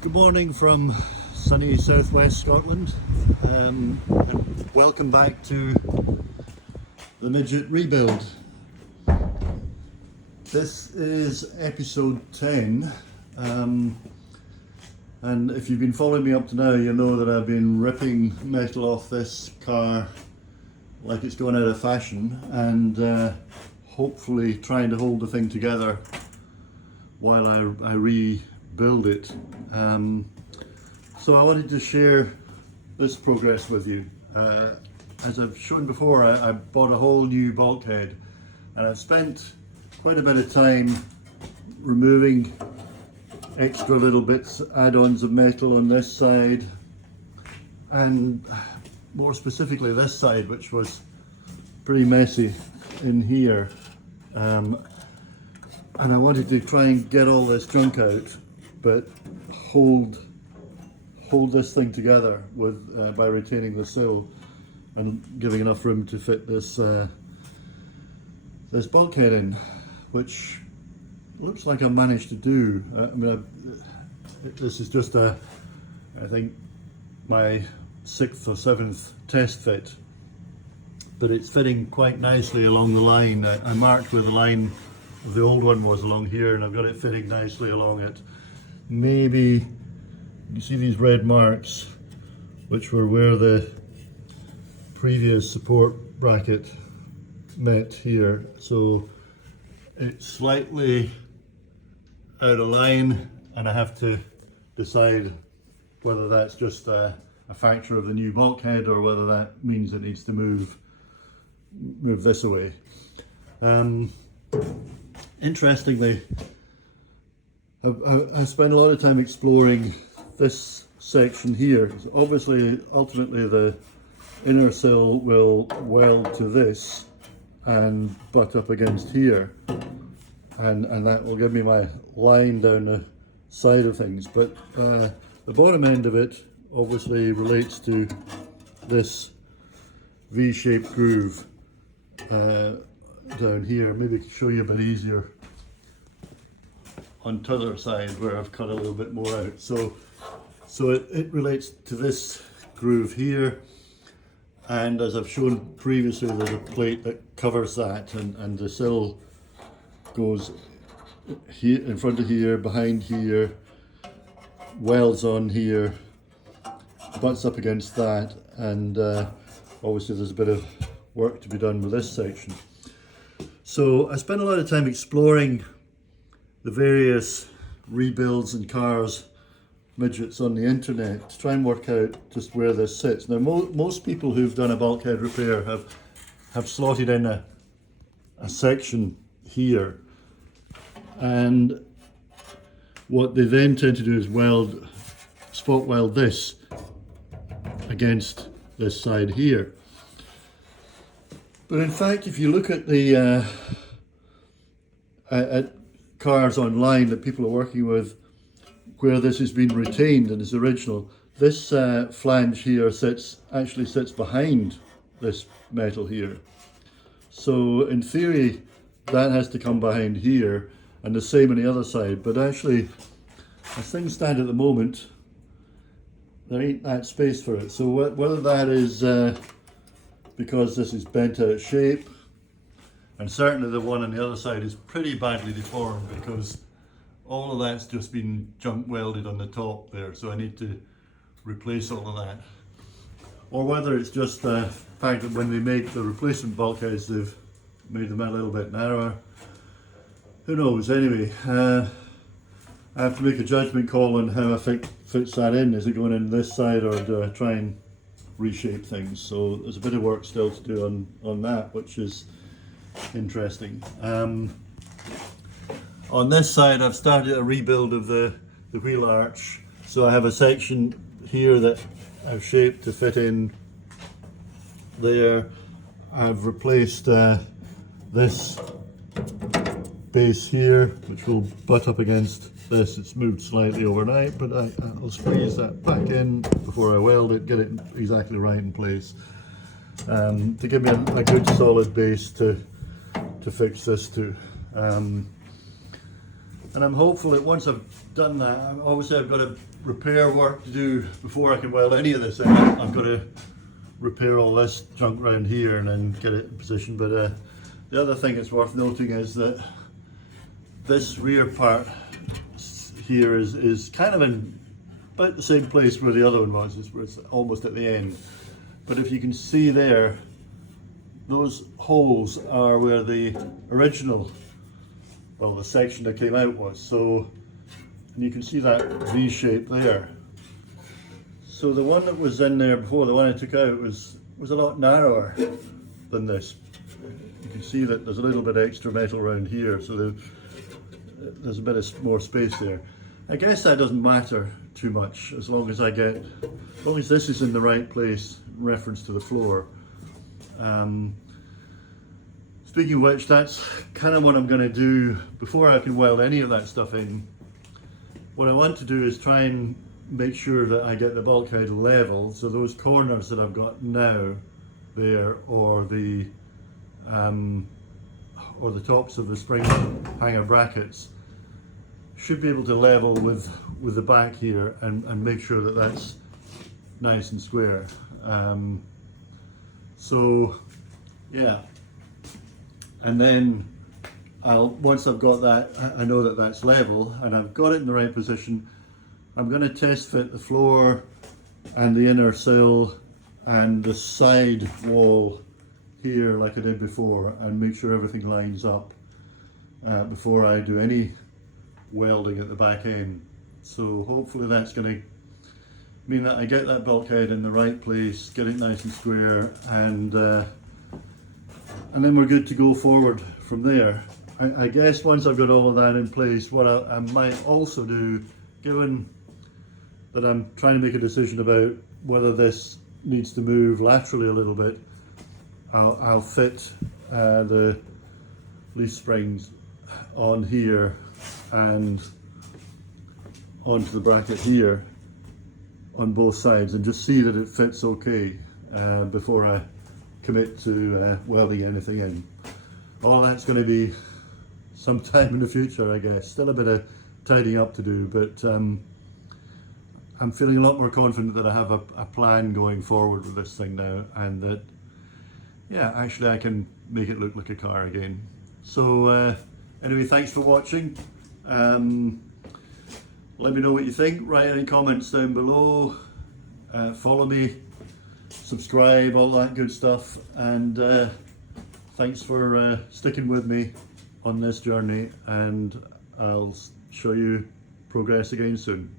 Good morning from sunny southwest Scotland, and welcome back to the Midget rebuild. This is episode 10, and if you've been following me up to now, you know that I've been ripping metal off this car like it's going out of fashion, and hopefully trying to hold the thing together while I rebuild it. So I wanted to share this progress with you. As I've shown before, I bought a whole new bulkhead, and I've spent quite a bit of time removing extra little bits, add-ons of metal on this side, and more specifically this side, which was pretty messy in here. And I wanted to try and get all this junk out, but hold this thing together with by retaining the sill and giving enough room to fit this this bulkhead in, which looks like I managed to do. This is just I think my 6th or 7th test fit, but it's fitting quite nicely along the line. I marked where the line of the old one was along here, and I've got it fitting nicely along it. Maybe you see these red marks, which were where the previous support bracket met here. So it's slightly out of line, and I have to decide whether that's just a factor of the new bulkhead or whether that means it needs to move this away. Interestingly, I spent a lot of time exploring this section here. Obviously, ultimately the inner sill will weld to this and butt up against here, and that will give me my line down the side of things. But the bottom end of it obviously relates to this V-shaped groove down here. Maybe I can show you a bit easier on the other side where I've cut a little bit more out. So it relates to this groove here, and as I've shown previously, there's a plate that covers that, and the sill goes here, in front of here, behind here, welds on here, butts up against that, and obviously there's a bit of work to be done with this section. So I spent a lot of time exploring the various rebuilds and cars, midgets on the internet, to try and work out just where this sits. Now most people who've done a bulkhead repair have slotted in a section here, and what they then tend to do is spot weld this against this side here. But in fact, if you look at the at cars online that people are working with, where this has been retained and is original, this flange here actually sits behind this metal here. So in theory, that has to come behind here, and the same on the other side. But actually, as things stand at the moment, there ain't that space for it. So whether that is because this is bent out of shape, and certainly the one on the other side is pretty badly deformed because all of that's just been junk welded on the top there, so I need to replace all of that. Or whether it's just the fact that when they make the replacement bulkheads, they've made them a little bit narrower. Who knows? Anyway, I have to make a judgment call on how I fits that in. Is it going in this side, or do I try and reshape things? So there's a bit of work still to do on that, which is interesting. On this side, I've started a rebuild of the wheel arch. So I have a section here that I've shaped to fit in there. I've replaced this base here, which will butt up against this. It's moved slightly overnight, but I'll squeeze that back in before I weld it, get it exactly right in place, to give me a good solid base to fix this to. And I'm hopeful that once I've done that, obviously I've got a repair work to do before I can weld any of this in. I've got to repair all this junk around here and then get it in position. But the other thing that's worth noting is that this rear part here is kind of in about the same place where the other one was, where it's almost at the end. But if you can see there, those holes are where the original, well, the section that came out was. So, and you can see that V shape there. So the one that was in there before, the one I took out, was a lot narrower than this. You can see that there's a little bit extra metal around here, so there's a bit of more space there. I guess that doesn't matter too much as long as as long as this is in the right place in reference to the floor. Speaking of which, that's kind of what I'm going to do before I can weld any of that stuff in. What I want to do is try and make sure that I get the bulkhead level, so those corners that I've got now there, or the tops of the spring hanger brackets, should be able to level with the back here and make sure that that's nice and square. So yeah, and then once I've got that, I know that that's level and I've got it in the right position, I'm going to test fit the floor and the inner sill and the side wall here like I did before, and make sure everything lines up before I do any welding at the back end. So hopefully that's going to mean that I get that bulkhead in the right place, get it nice and square, and then we're good to go forward from there. I guess once I've got all of that in place, what I might also do, given that I'm trying to make a decision about whether this needs to move laterally a little bit, I'll fit the leaf springs on here and onto the bracket here on both sides, and just see that it fits okay before I commit to welding anything in. All that's going to be sometime in the future, I guess. Still a bit of tidying up to do, but I'm feeling a lot more confident that I have a plan going forward with this thing now, and that, yeah, actually I can make it look like a car again. So anyway, thanks for watching. Let me know what you think, write any comments down below, follow me, subscribe, all that good stuff, and thanks for sticking with me on this journey, and I'll show you progress again soon.